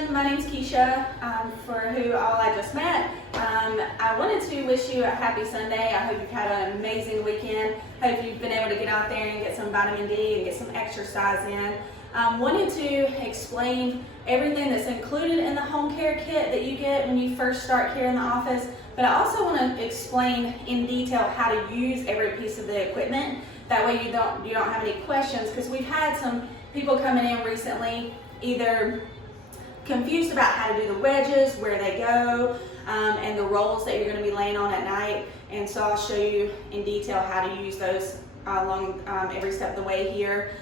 everyone, my name's Keisha, for who all I just met. I wanted to wish you a happy Sunday. I hope you've had an amazing weekend. Hope you've been able to get out there and get some vitamin D and get some exercise in. Wanted to explain everything that's included in the home care kit that you get when you first start here in the office, but I also want to explain in detail how to use every piece of the equipment. That way you don't have any questions, because we've had some people coming in recently either confused about how to do the wedges, where they go, and the rolls that you're going to be laying on at night. And so I'll show you in detail how to use those along every step of the way here.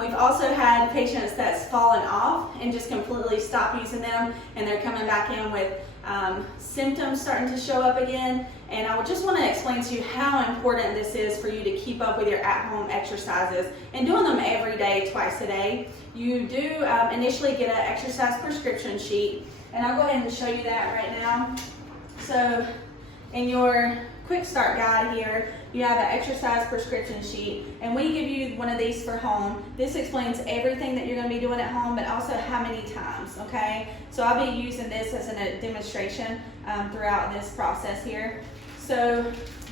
We've also had patients that's fallen off and just completely stopped using them, and they're coming back in with symptoms starting to show up again. And I would just want to explain to you how important this is for you to keep up with your at-home exercises and doing them every day, twice a day. You do initially get an exercise prescription sheet, and I'll go ahead and show you that right now. So in your quick start guide here, you have an exercise prescription sheet, and we give you one of these for home. This explains everything that you're going to be doing at home, but also how many times, okay? So I'll be using this as a demonstration throughout this process here. So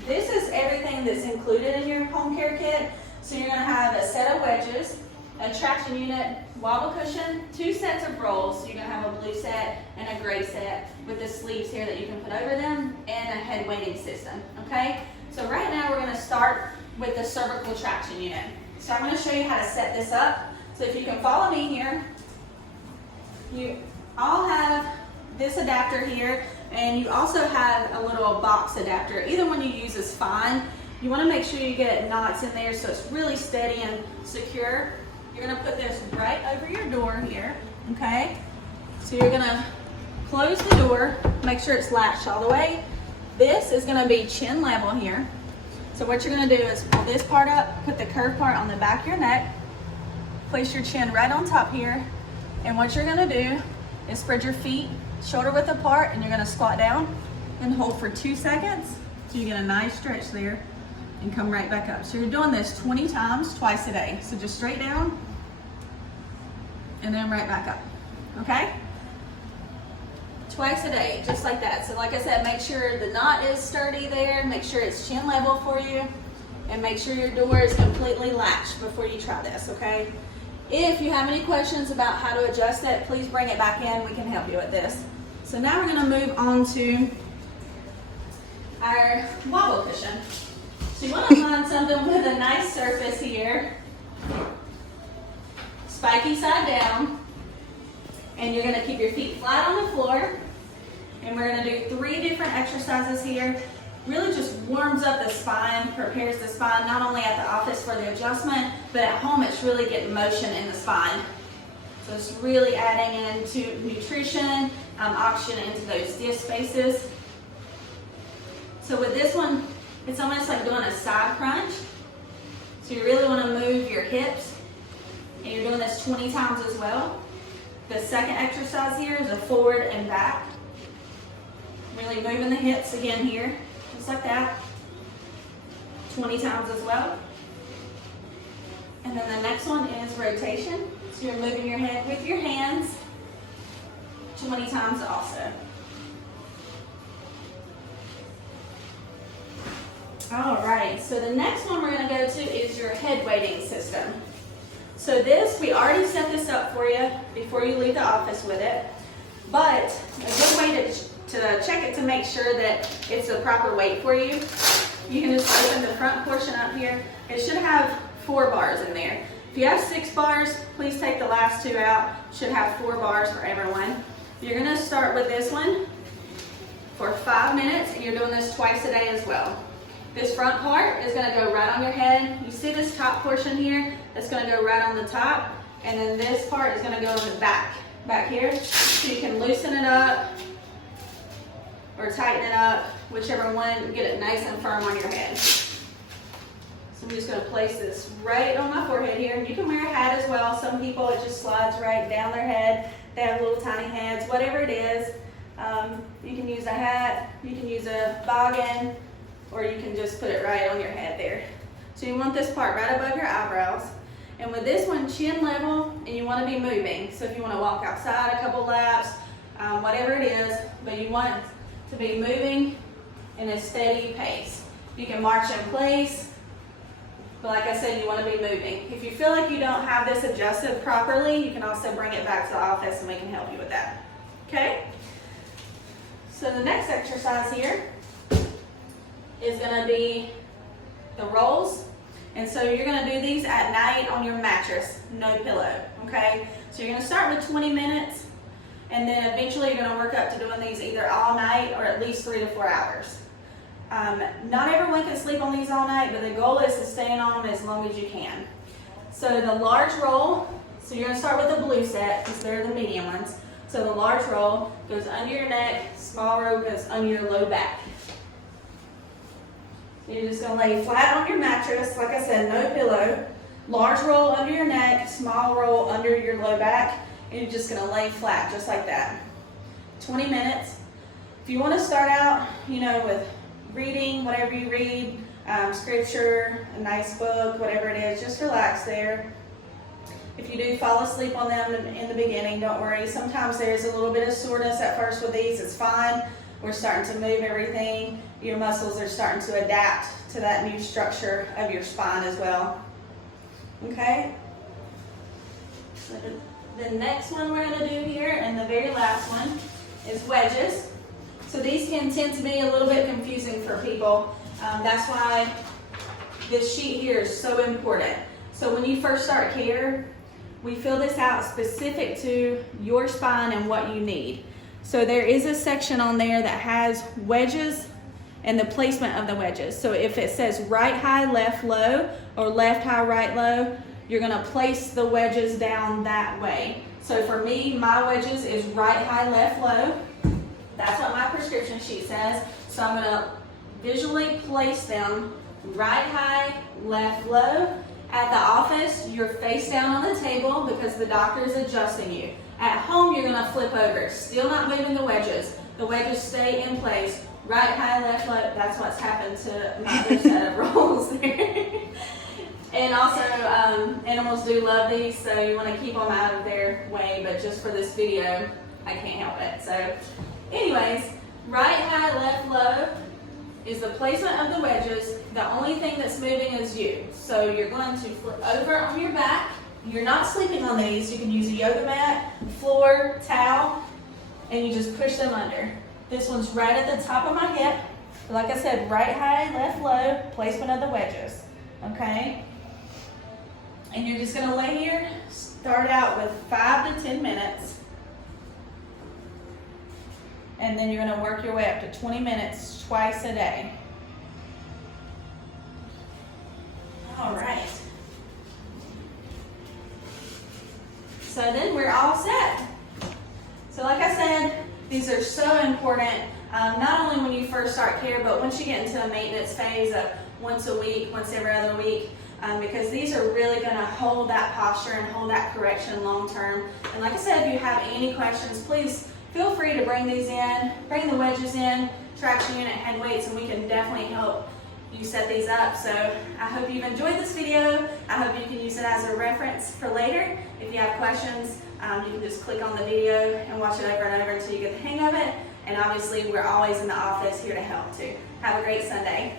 this is everything that's included in your home care kit. So you're going to have a set of wedges, a traction unit, wobble cushion, 2 sets of rolls. So you're going to have a blue set and a gray set with the sleeves here that you can put over them, and a head weighting system, okay? So right now we're going to start with the cervical traction unit. So I'm going to show you how to set this up. So if you can follow me here, you all have this adapter here, and you also have a little box adapter. Either one you use is fine. You want to make sure you get knots in there so it's really steady and secure. You're going to put this right over your door here, okay? So you're going to close the door, make sure it's latched all the way. This is going to be chin level here. So what you're going to do is pull this part up, put the curved part on the back of your neck, place your chin right on top here, and what you're going to do is spread your feet shoulder width apart, and you're going to squat down and hold for 2 seconds so you get a nice stretch there and come right back up. So you're doing this 20 times, twice a day. So just straight down and then right back up, okay? Twice a day, just like that. So like I said, make sure the knot is sturdy there, make sure it's chin level for you, and make sure your door is completely latched before you try this, okay? If you have any questions about how to adjust it, please bring it back in. We can help you with this. So now we're going to move on to our wobble cushion. So you want to find something with a nice surface here, spiky side down, and you're going to keep your feet flat on the floor. And we're going to do 3 different exercises here. Really just warms up the spine, prepares the spine, not only at the office for the adjustment, but at home it's really getting motion in the spine. So it's really adding into nutrition, oxygen into those disc spaces. So with this one, it's almost like doing a side crunch. So you really want to move your hips, and you're doing this 20 times as well. The second exercise here is a forward and back. Really moving the hips again here, just like that, 20 times as well. And then the next one is rotation. So you're moving your head with your hands, 20 times also. All right, so the next one we're going to go to is your head weighting system. So this, we already set this up for you before you leave the office with it, but a good way to check it to make sure that it's the proper weight for you, you can just open the front portion up here. It should have 4 bars in there. If you have 6 bars, please take the last 2 out. Should have 4 bars for everyone. You're going to start with this one for 5 minutes, and you're doing this twice a day as well. This front part is going to go right on your head. You see this top portion here? It's going to go right on the top, and then this part is going to go in the back here. So you can loosen it up or tighten it up, whichever one, get it nice and firm on your head. So I'm just going to place this right on my forehead here. You can wear a hat as well. Some people, it just slides right down their head. They have little tiny heads, whatever it is. You can use a hat, you can use a boggin, or you can just put it right on your head there. So you want this part right above your eyebrows. And with this one, chin level, and you want to be moving. So if you want to walk outside a couple laps, whatever it is, but you want to be moving in a steady pace. You can march in place, but like I said, you want to be moving. If you feel like you don't have this adjusted properly, you can also bring it back to the office and we can help you with that. Okay? So the next exercise here is going to be the rolls. And so you're going to do these at night on your mattress, no pillow. Okay? So you're going to start with 20 minutes, and then eventually you're going to work up to doing these either all night or at least 3 to 4 hours. Not everyone can sleep on these all night, but the goal is to stay on them as long as you can. So the large roll, so you're going to start with the blue set because they're the medium ones. So the large roll goes under your neck, small roll goes under your low back. You're just going to lay flat on your mattress, like I said, no pillow. Large roll under your neck, small roll under your low back, and you're just going to lay flat just like that. 20 minutes. If you want to start out, with reading, whatever you read, scripture, a nice book, whatever it is, just relax there. If you do fall asleep on them in the beginning, don't worry. Sometimes there's a little bit of soreness at first with these. It's fine. We're starting to move everything. Your muscles are starting to adapt to that new structure of your spine as well. Okay? So the next one we're going to do here, and the very last one, is wedges. So these can tend to be a little bit confusing for people. That's why this sheet here is so important. So when you first start care, we fill this out specific to your spine and what you need. So there is a section on there that has wedges and the placement of the wedges. So if it says right high, left low, or left high, right low, you're gonna place the wedges down that way. So for me, my wedges is right high, left low. That's what my prescription sheet says. So I'm gonna visually place them right high, left low. At the office, you're face down on the table because the doctor is adjusting you. At home, you're gonna flip over, still not moving the wedges. The wedges stay in place, right high, left low. That's what's happened to my other set of rolls there. And also, animals do love these, so you wanna keep them out of their way, but just for this video, I can't help it. So anyways, right high, left low is the placement of the wedges. The only thing that's moving is you. So you're going to flip over on your back. You're not sleeping on these. You can use a yoga mat, floor, towel, and you just push them under. This one's right at the top of my hip. Like I said, right high, left low, placement of the wedges. Okay? And you're just going to lay here, start out with 5 to 10 minutes. And then you're going to work your way up to 20 minutes twice a day. All right. So then we're all set. So like I said, these are so important, not only when you first start care, but once you get into a maintenance phase of once a week, once every other week, because these are really going to hold that posture and hold that correction long term. And like I said, if you have any questions, please feel free to bring these in, bring the wedges in, traction unit, head weights, and we can definitely help you set these up. So I hope you've enjoyed this video. I hope you can use it as a reference for later. If you have questions, you can just click on the video and watch it over and over until you get the hang of it. And obviously, we're always in the office here to help too. Have a great Sunday.